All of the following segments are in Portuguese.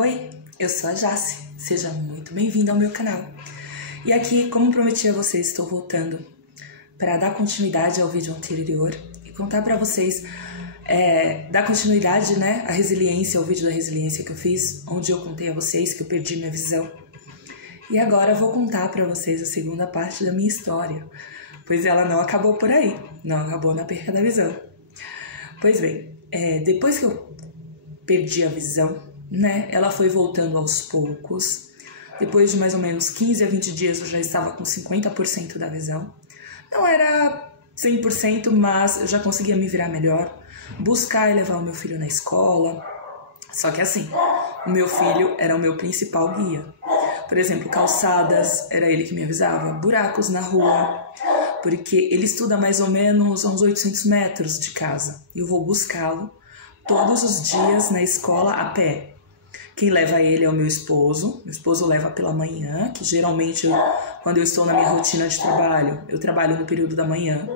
Oi, eu sou a Jace, seja muito bem-vindo ao meu canal. E aqui, como prometi a vocês, estou voltando para dar continuidade ao vídeo anterior e contar para vocês, dar continuidade, né, à resiliência, ao vídeo da resiliência que eu fiz, onde eu contei a vocês que eu perdi minha visão. E agora eu vou contar para vocês a segunda parte da minha história, pois ela não acabou por aí, não acabou na perca da visão. Pois bem, depois que eu perdi a visão, né, ela foi voltando aos poucos. Depois de mais ou menos 15 a 20 dias eu já estava com 50% da visão. Não era 100%, mas eu já conseguia me virar melhor, buscar e levar o meu filho na escola. Só que assim, o meu filho era o meu principal guia. Por exemplo, calçadas, era ele que me avisava, buracos na rua, porque ele estuda mais ou menos a uns 800 metros de casa. E eu vou buscá-lo todos os dias na escola a pé. Quem leva ele é o meu esposo leva pela manhã, que geralmente quando eu estou na minha rotina de trabalho, eu trabalho no período da manhã,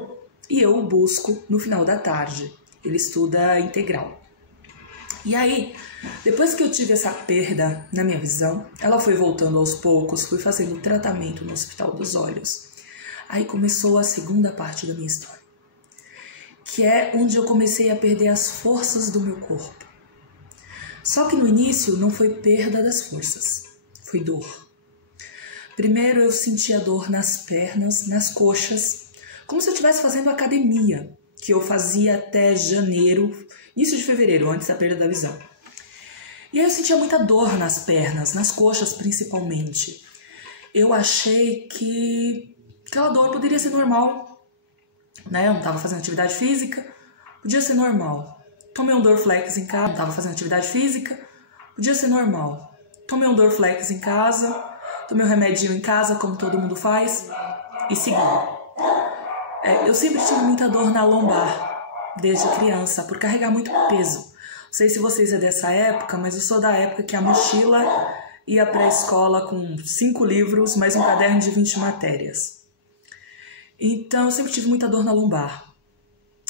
e eu o busco no final da tarde. Ele estuda integral. E aí, depois que eu tive essa perda na minha visão, ela foi voltando aos poucos, fui fazendo tratamento no Hospital dos Olhos. Aí começou a segunda parte da minha história, que é onde eu comecei a perder as forças do meu corpo. Só que no início não foi perda das forças, foi dor. Primeiro eu sentia dor nas pernas, nas coxas, como se eu estivesse fazendo academia, que eu fazia até janeiro, início de fevereiro, antes da perda da visão. E aí eu sentia muita dor nas pernas, nas coxas principalmente. Eu achei que aquela dor poderia ser normal, né? Eu não estava fazendo atividade física, podia ser normal. Tomei um Dorflex em casa, não estava fazendo atividade física, podia ser normal. Tomei um Dorflex em casa, tomei um remedinho em casa, como todo mundo faz, e segui. Eu sempre tive muita dor na lombar, desde criança, por carregar muito peso. Não sei se vocês é dessa época, mas eu sou da época que a mochila ia para a escola com 5 livros, mais um caderno de 20 matérias. Então eu sempre tive muita dor na lombar.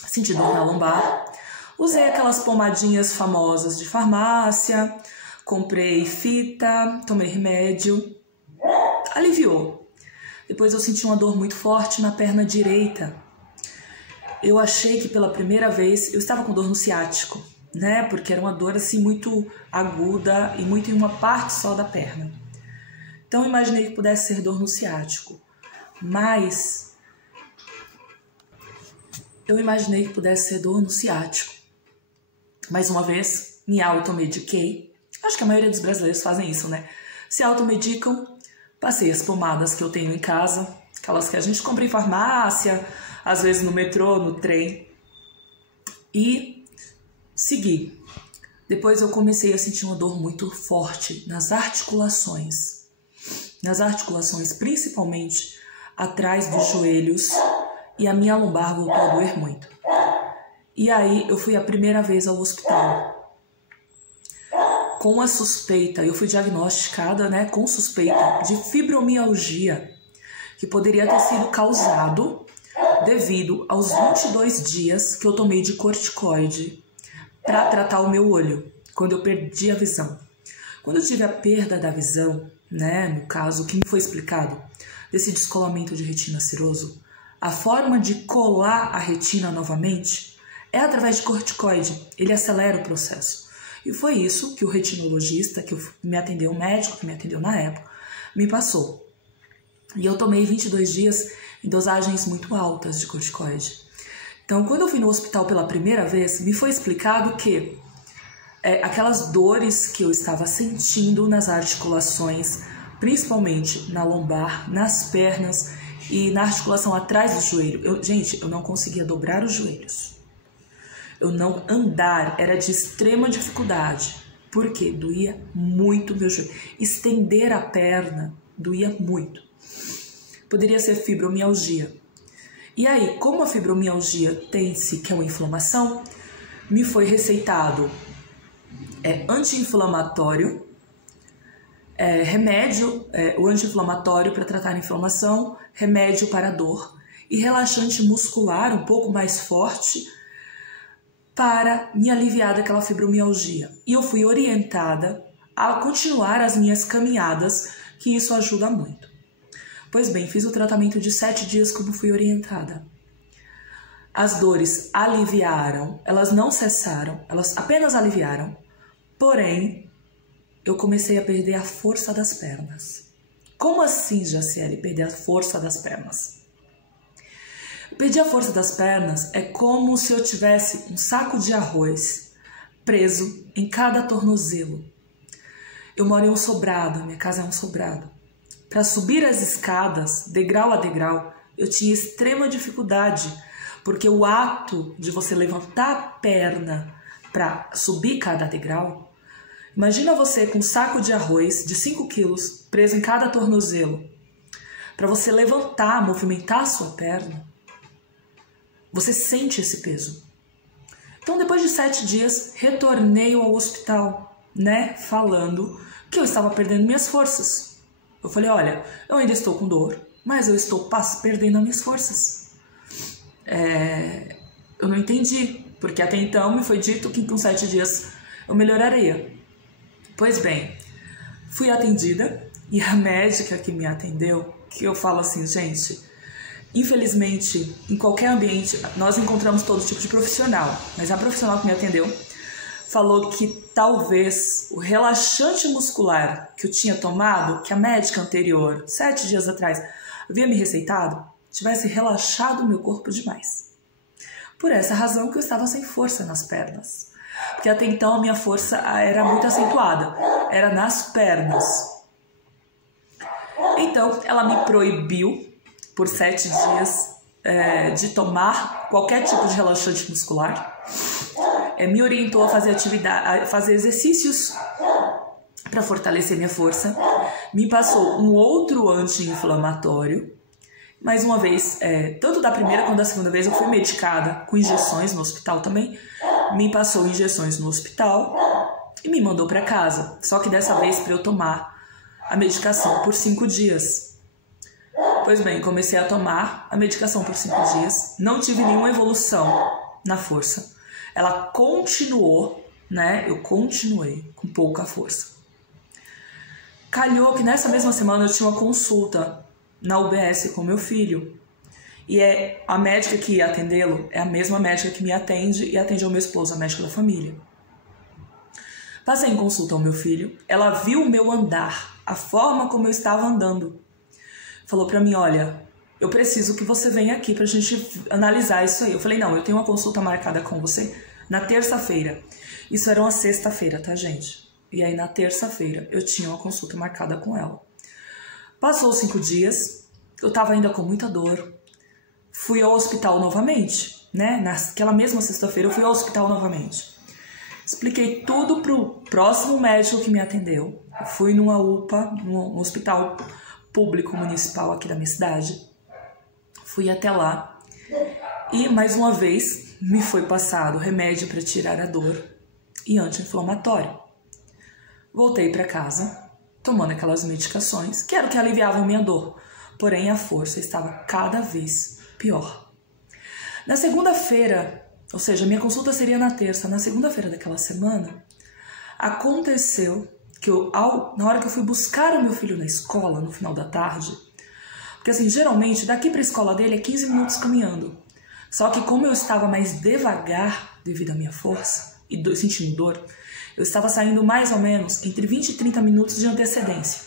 Senti dor na lombar. Usei aquelas pomadinhas famosas de farmácia, comprei fita, tomei remédio, aliviou. Depois eu senti uma dor muito forte na perna direita. Eu achei que pela primeira vez eu estava com dor no ciático, né? Porque era uma dor assim muito aguda e muito em uma parte só da perna. Então eu imaginei que pudesse ser dor no ciático, mas eu imaginei que pudesse ser dor no ciático. Mais uma vez, me automediquei. Acho que a maioria dos brasileiros fazem isso, né? Se automedicam, passei as pomadas que eu tenho em casa, aquelas que a gente compra em farmácia, às vezes no metrô, no trem, e segui. Depois eu comecei a sentir uma dor muito forte nas articulações. Nas articulações, principalmente atrás dos joelhos, e a minha lombar voltou a doer muito. E aí eu fui a primeira vez ao hospital. Com a suspeita, eu fui diagnosticada, né, com suspeita de fibromialgia, que poderia ter sido causado devido aos 22 dias que eu tomei de corticoide para tratar o meu olho, quando eu perdi a visão. Quando eu tive a perda da visão, né, no caso, que me foi explicado, desse descolamento de retina ciroso, a forma de colar a retina novamente é através de corticoide, ele acelera o processo. E foi isso que o retinologista, que me atendeu, o médico que me atendeu na época, me passou. E eu tomei 22 dias em dosagens muito altas de corticoide. Então, quando eu fui no hospital pela primeira vez, me foi explicado que aquelas dores que eu estava sentindo nas articulações, principalmente na lombar, nas pernas e na articulação atrás do joelho. Gente, eu não conseguia dobrar os joelhos. Eu não andar, era de extrema dificuldade, porque doía muito meu joelho. Estender a perna doía muito. Poderia ser fibromialgia. E aí, como a fibromialgia tem-se que é uma inflamação, me foi receitado anti-inflamatório, remédio, o anti-inflamatório para tratar a inflamação, remédio para a dor e relaxante muscular um pouco mais forte para me aliviar daquela fibromialgia. E eu fui orientada a continuar as minhas caminhadas, que isso ajuda muito. Pois bem, fiz o tratamento de 7 dias como fui orientada. As dores aliviaram, elas não cessaram, elas apenas aliviaram. Porém, eu comecei a perder a força das pernas. Como assim, Jaciele, perder a força das pernas? Perder a força das pernas é como se eu tivesse um saco de arroz preso em cada tornozelo. Eu moro em um sobrado, minha casa é um sobrado. Para subir as escadas, degrau a degrau, eu tinha extrema dificuldade, porque o ato de você levantar a perna para subir cada degrau, imagina você com um saco de arroz de 5 quilos preso em cada tornozelo. Para você levantar, movimentar a sua perna, você sente esse peso. Então, depois de 7 dias, retornei ao hospital, falando que eu estava perdendo minhas forças. Eu falei, olha, eu ainda estou com dor, mas eu estou perdendo as minhas forças. Eu não entendi, porque até então me foi dito que com 7 dias eu melhoraria. Pois bem, fui atendida e a médica que me atendeu, que eu falo assim, gente, infelizmente, em qualquer ambiente, nós encontramos todo tipo de profissional, mas a profissional que me atendeu falou que talvez o relaxante muscular que eu tinha tomado, que a médica anterior, 7 dias atrás, havia me receitado, tivesse relaxado o meu corpo demais. Por essa razão que eu estava sem força nas pernas. Porque até então a minha força era muito acentuada, era nas pernas. Então ela me proibiu por 7 dias de tomar qualquer tipo de relaxante muscular. Me orientou a fazer a fazer exercícios para fortalecer minha força. Me passou um outro anti-inflamatório. Mais uma vez, tanto da primeira quanto da segunda vez, eu fui medicada com injeções no hospital também. Me passou injeções no hospital e me mandou para casa. Só que dessa vez para eu tomar a medicação por 5 dias. Pois bem, comecei a tomar a medicação por 5 dias. Não tive nenhuma evolução na força. Ela continuou, eu continuei com pouca força. Calhou que nessa mesma semana eu tinha uma consulta na UBS com meu filho. E a médica que ia atendê-lo é a mesma médica que me atende e atende ao meu esposo, a médica da família. Passei em consulta ao meu filho, ela viu o meu andar, a forma como eu estava andando. Falou pra mim, olha, eu preciso que você venha aqui pra gente analisar isso aí. Eu falei, não, eu tenho uma consulta marcada com você na terça-feira. Isso era uma sexta-feira, tá, gente? E aí na terça-feira eu tinha uma consulta marcada com ela. Passou 5 dias, eu tava ainda com muita dor. Fui ao hospital novamente, Naquela mesma sexta-feira eu fui ao hospital novamente. Expliquei tudo pro próximo médico que me atendeu. Eu fui numa UPA, num hospital público municipal aqui da minha cidade. Fui até lá e mais uma vez me foi passado remédio para tirar a dor e anti-inflamatório. Voltei para casa tomando aquelas medicações que era o que aliviava a minha dor, porém a força estava cada vez pior. Na segunda-feira, ou seja, minha consulta seria na terça, na segunda-feira daquela semana, aconteceu que na hora que eu fui buscar o meu filho na escola, no final da tarde, porque assim, geralmente daqui para a escola dele é 15 minutos caminhando, só que como eu estava mais devagar devido à minha força e sentindo dor, eu estava saindo mais ou menos entre 20 e 30 minutos de antecedência.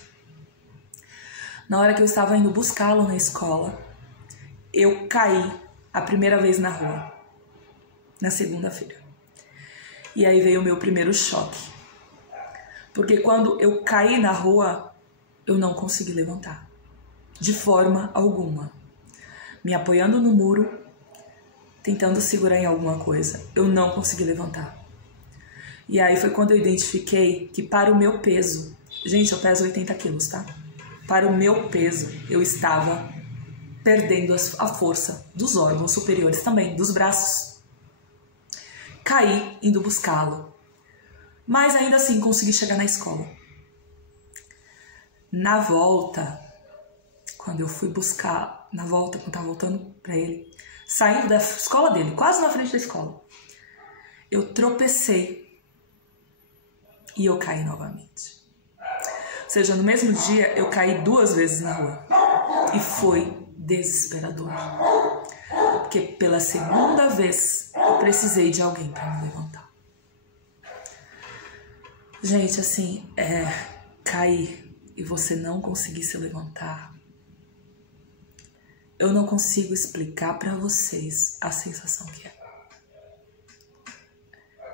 Na hora que eu estava indo buscá-lo na escola, eu caí a primeira vez na rua, na segunda-feira. E aí veio o meu primeiro choque. Porque quando eu caí na rua, eu não consegui levantar. De forma alguma. Me apoiando no muro, tentando segurar em alguma coisa. Eu não consegui levantar. E aí foi quando eu identifiquei que para o meu peso... Gente, eu peso 80 quilos, tá? Para o meu peso, eu estava perdendo a força dos órgãos superiores também, dos braços. Caí indo buscá-lo. Mas ainda assim consegui chegar na escola. Na volta, quando eu fui buscar, quando eu tava voltando para ele, saindo da escola dele, quase na frente da escola, eu tropecei e eu caí novamente. seja, no mesmo dia eu caí 2 vezes na rua. E foi desesperador. Porque pela segunda vez eu precisei de alguém para me levantar. Gente, assim, cair e você não conseguir se levantar, eu não consigo explicar para vocês a sensação que é.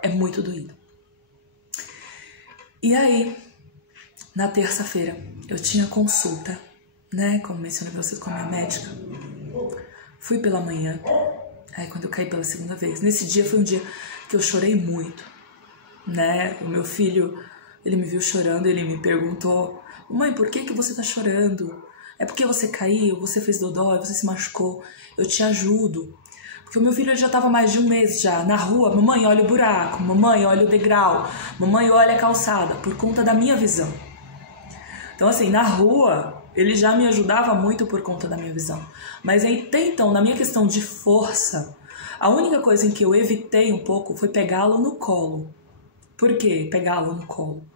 É muito doído. E aí, na terça-feira, eu tinha consulta, né? Como mencionei pra vocês, com a minha médica. Fui pela manhã, aí quando eu caí pela segunda vez. Nesse dia foi um dia que eu chorei muito, né? O meu filho, ele me viu chorando, ele me perguntou: mãe, por que você tá chorando? É porque você caiu, você fez dodói, você se machucou, eu te ajudo. Porque o meu filho já estava mais de 1 mês já na rua. Mamãe, olha o buraco, mamãe, olha o degrau, mamãe, olha a calçada, por conta da minha visão. Então, assim, na rua, ele já me ajudava muito por conta da minha visão. Mas até então, na minha questão de força, a única coisa em que eu evitei um pouco foi pegá-lo no colo. Por quê pegá-lo no colo?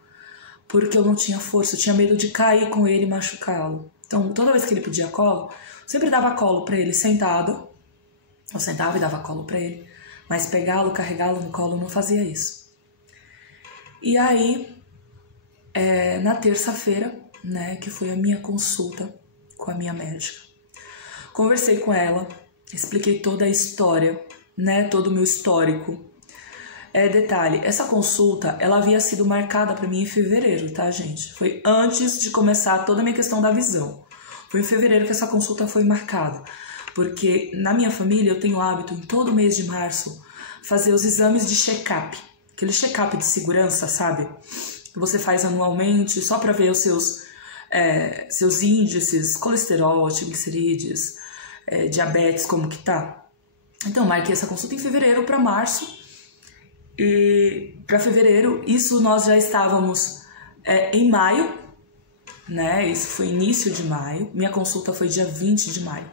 Porque eu não tinha força, eu tinha medo de cair com ele e machucá-lo. Então, toda vez que ele pedia colo, eu sempre dava colo para ele sentado. Eu sentava e dava colo para ele. Mas pegá-lo, carregá-lo no colo, eu não fazia isso. E aí, na terça-feira, né, que foi a minha consulta com a minha médica, conversei com ela, expliquei toda a história, né, todo o meu histórico. Detalhe, essa consulta, ela havia sido marcada para mim em fevereiro, tá, gente? Foi antes de começar toda a minha questão da visão. Foi em fevereiro que essa consulta foi marcada. Porque na minha família eu tenho o hábito, em todo mês de março, fazer os exames de check-up. Aquele check-up de segurança, sabe? Que você faz anualmente só para ver os seus índices, colesterol, triglicerídeos, diabetes, como que tá. Então, eu marquei essa consulta em fevereiro para março. E para fevereiro, isso nós já estávamos em maio, né? Isso foi início de maio. Minha consulta foi dia 20 de maio.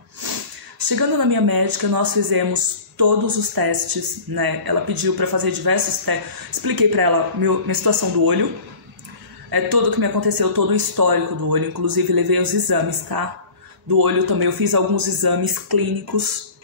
Chegando na minha médica, nós fizemos todos os testes, né? Ela pediu para fazer diversos testes. Expliquei para ela minha situação do olho, tudo o que me aconteceu, todo o histórico do olho. Inclusive, levei os exames, tá? Do olho também. Eu fiz alguns exames clínicos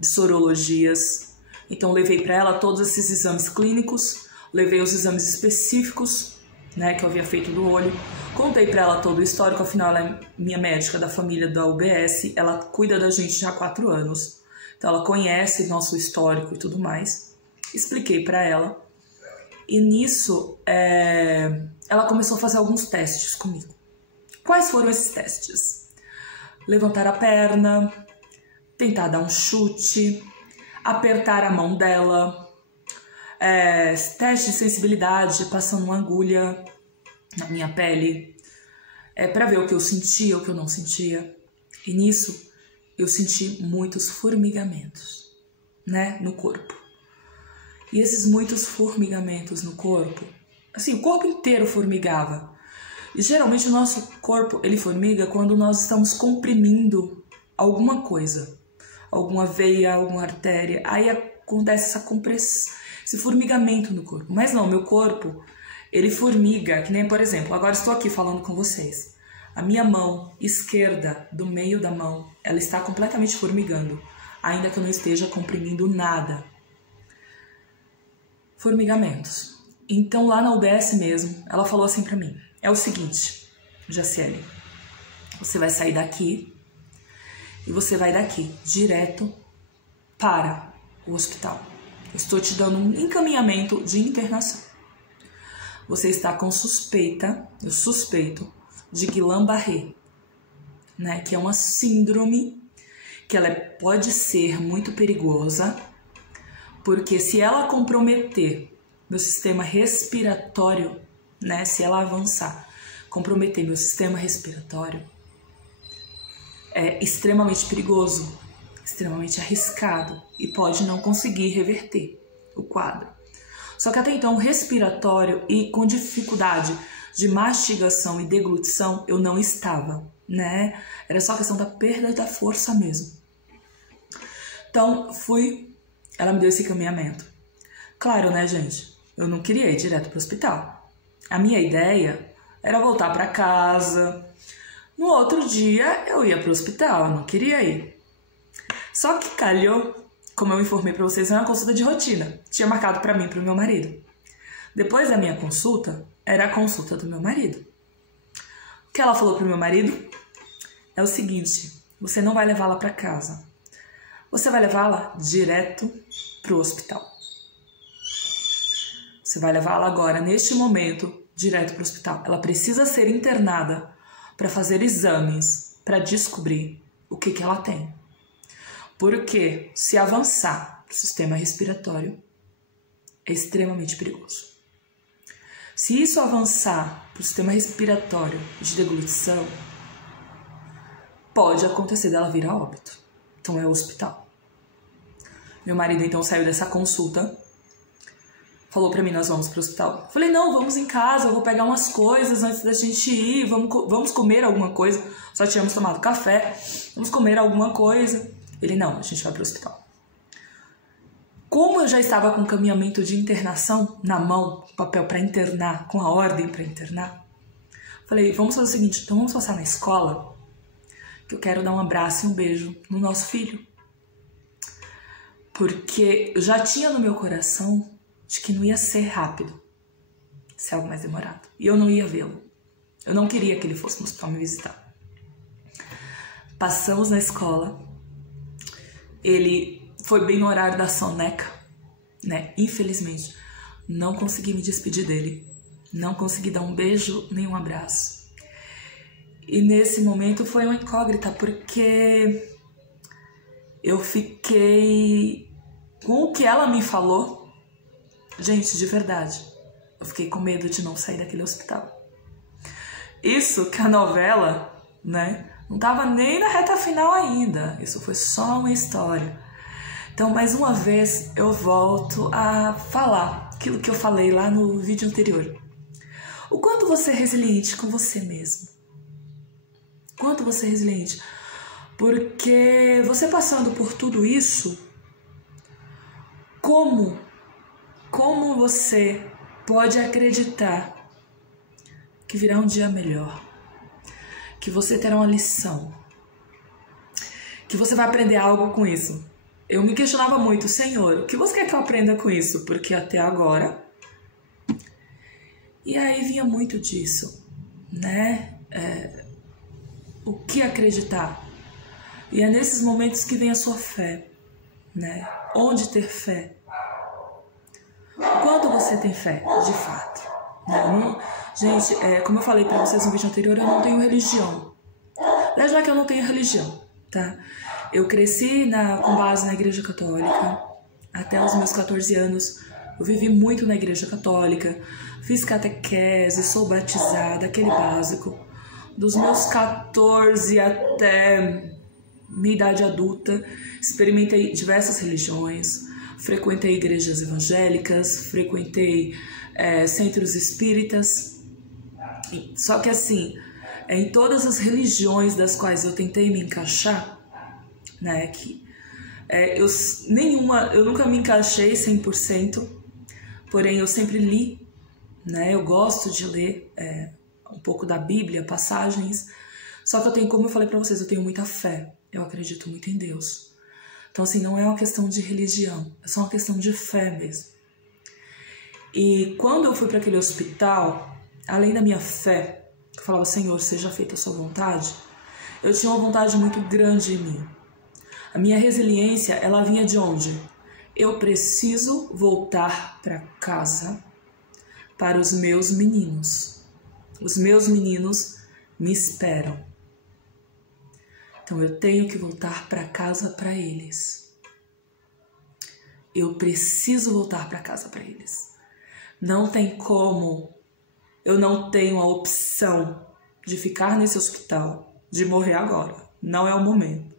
de sorologias. Então, levei para ela todos esses exames clínicos. Levei os exames específicos, né, que eu havia feito do olho. Contei para ela todo o histórico, afinal ela é minha médica da família da UBS, ela cuida da gente já há 4 anos, então ela conhece nosso histórico e tudo mais. Expliquei para ela e nisso ela começou a fazer alguns testes comigo. Quais foram esses testes? Levantar a perna, tentar dar um chute, apertar a mão dela, teste de sensibilidade, passando uma agulha na minha pele, para ver o que eu sentia, o que eu não sentia. E nisso eu senti muitos formigamentos, né, no corpo. E esses muitos formigamentos no corpo, assim, o corpo inteiro formigava. E geralmente o nosso corpo, ele formiga quando nós estamos comprimindo alguma coisa, alguma veia, alguma artéria. Aí acontece essa compressão, esse formigamento no corpo. Mas não, meu corpo, ele formiga, que nem, por exemplo, agora estou aqui falando com vocês. A minha mão esquerda, do meio da mão, ela está completamente formigando, ainda que eu não esteja comprimindo nada. Formigamentos. Então, lá na UBS mesmo, ela falou assim pra mim: é o seguinte, Jaciele, você vai sair daqui e você vai daqui direto para o hospital. Eu estou te dando um encaminhamento de internação. Você está com suspeita, eu suspeito, de Guillain-Barré, né? Que é uma síndrome que ela pode ser muito perigosa, porque se ela comprometer meu sistema respiratório, né? Se ela avançar, comprometer meu sistema respiratório, é extremamente perigoso, extremamente arriscado e pode não conseguir reverter o quadro. Só que até então, respiratório e com dificuldade de mastigação e deglutição, eu não estava, né? Era só questão da perda da força mesmo. Então, ela me deu esse encaminhamento. Claro, né, gente? Eu não queria ir direto para o hospital. A minha ideia era voltar para casa. No outro dia eu ia para o hospital, eu não queria ir. Só que calhou, como eu informei para vocês, era uma consulta de rotina. Tinha marcado para mim e para o meu marido. Depois da minha consulta, era a consulta do meu marido. O que ela falou para o meu marido é o seguinte: você não vai levá-la para casa. Você vai levá-la direto para o hospital. Você vai levá-la agora, neste momento, direto para o hospital. Ela precisa ser internada para fazer exames, para descobrir o que ela tem. Porque se avançar para o sistema respiratório, é extremamente perigoso. Se isso avançar para o sistema respiratório de deglutição, pode acontecer dela vir a óbito. Então é o hospital. Meu marido então saiu dessa consulta, falou pra mim: nós vamos pro hospital. Falei: não, vamos em casa, eu vou pegar umas coisas antes da gente ir, vamos comer alguma coisa. Só tínhamos tomado café, vamos comer alguma coisa. Ele: não, a gente vai pro hospital. Como eu já estava com o encaminhamento de internação na mão, papel para internar, com a ordem para internar, falei: vamos fazer o seguinte, então vamos passar na escola, que eu quero dar um abraço e um beijo no nosso filho. Porque eu já tinha no meu coração de que não ia ser rápido, ser algo mais demorado. E eu não ia vê-lo. Eu não queria que ele fosse no hospital me visitar. Passamos na escola. Ele foi bem no horário da soneca, né? Infelizmente, não consegui me despedir dele. Não consegui dar um beijo nem um abraço. E nesse momento foi uma incógnita, porque eu fiquei com o que ela me falou. Gente, de verdade, eu fiquei com medo de não sair daquele hospital. Isso que a novela, né, não tava nem na reta final ainda. Isso foi só uma história. Então, mais uma vez, eu volto a falar aquilo que eu falei lá no vídeo anterior. O quanto você é resiliente com você mesmo. Quanto você é resiliente. Porque você passando por tudo isso, como você pode acreditar que virá um dia melhor, que você terá uma lição, que você vai aprender algo com isso. Eu me questionava muito: Senhor, o que você quer que eu aprenda com isso? Porque até agora... E aí vinha muito disso, né? O que acreditar? E é nesses momentos que vem a sua fé, né? Onde ter fé? Quando você tem fé, de fato. Né? Gente, como eu falei pra vocês no vídeo anterior, eu não tenho religião. Aliás, não é que eu não tenho religião, tá? Eu cresci com base na Igreja Católica. Até os meus 14 anos, eu vivi muito na Igreja Católica. Fiz catequese, sou batizada, aquele básico. Dos meus 14 até minha idade adulta, experimentei diversas religiões, frequentei igrejas evangélicas, frequentei centros espíritas. Só que assim, em todas as religiões das quais eu tentei me encaixar, né, eu nunca me encaixei 100%, porém eu sempre li, né, eu gosto de ler um pouco da Bíblia, passagens, só que como eu falei pra vocês, eu tenho muita fé, eu acredito muito em Deus. Então assim, não é uma questão de religião, é só uma questão de fé mesmo. E quando eu fui para aquele hospital, além da minha fé, eu falava: Senhor, seja feita a sua vontade, eu tinha uma vontade muito grande em mim. A minha resiliência, ela vinha de onde? Eu preciso voltar para casa, para os meus meninos. Os meus meninos me esperam. Então eu tenho que voltar para casa para eles. Eu preciso voltar para casa para eles. Não tem como, eu não tenho a opção de ficar nesse hospital, de morrer agora. Não é o momento.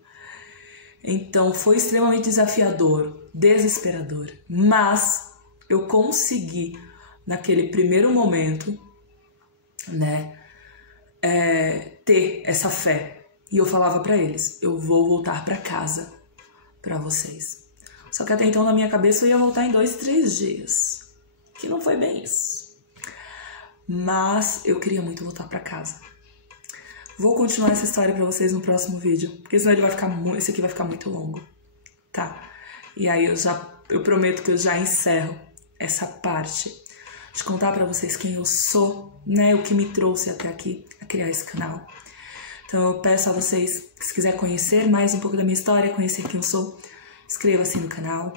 Então foi extremamente desafiador, desesperador. Mas eu consegui, naquele primeiro momento, né, ter essa fé. E eu falava pra eles: eu vou voltar pra casa pra vocês. Só que até então na minha cabeça eu ia voltar em 2, 3 dias. Que não foi bem isso. mas eu queria muito voltar pra casa. Vou continuar essa história pra vocês no próximo vídeo, porque senão esse aqui vai ficar muito longo, tá? E aí eu prometo que eu já encerro essa parte de contar pra vocês quem eu sou, né? O que me trouxe até aqui a criar esse canal. Então eu peço a vocês, se quiser conhecer mais um pouco da minha história, conhecer quem eu sou, inscreva-se no canal.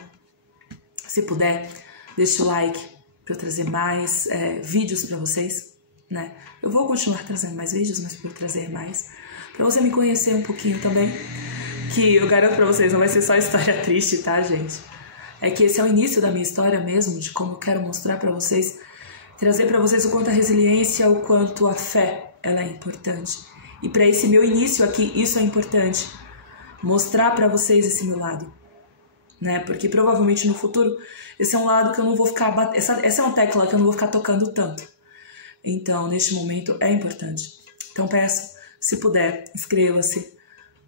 Se puder, deixe o like para eu trazer mais vídeos para vocês, né? Eu vou continuar trazendo mais vídeos, mas para eu trazer mais, para você me conhecer um pouquinho também, que eu garanto para vocês, não vai ser só história triste, tá, gente? É que esse é o início da minha história mesmo, de como eu quero mostrar para vocês, trazer para vocês o quanto a resiliência, o quanto a fé, ela é importante. E para esse meu início aqui, isso é importante, mostrar para vocês esse meu lado, né? Porque provavelmente no futuro esse é um lado que eu não vou ficar essa é uma tecla que eu não vou ficar tocando tanto. Então, neste momento é importante. Então peço, se puder, inscreva-se,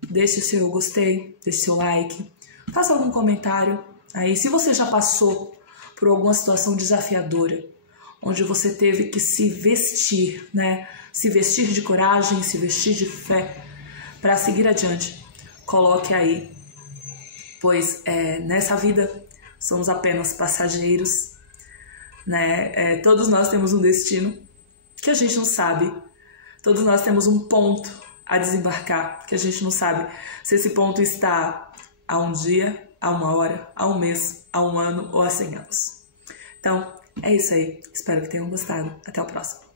deixe o seu gostei, deixe o seu like, faça algum comentário. Aí, se você já passou por alguma situação desafiadora, onde você teve que se vestir, né? Se vestir de coragem, se vestir de fé para seguir adiante, coloque aí, pois nessa vida somos apenas passageiros, né? Todos nós temos um destino que a gente não sabe, todos nós temos um ponto a desembarcar que a gente não sabe se esse ponto está a um dia, a uma hora, a um mês, a um ano ou a 100 anos. Então, é isso aí. Espero que tenham gostado. Até o próximo.